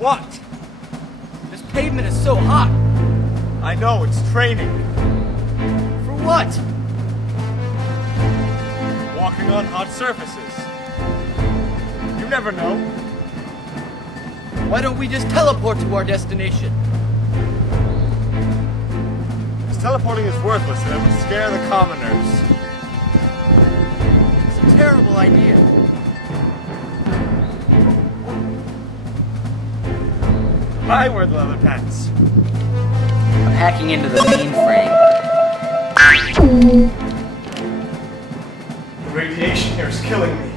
What? This pavement is so hot. I know, it's training. For what? Walking on hot surfaces. You never know. Why don't we just teleport to our destination? Because teleporting is worthless and it would scare the commoners. It's a terrible idea. I wear the leather pants. I'm hacking into the mainframe. The radiation here is killing me.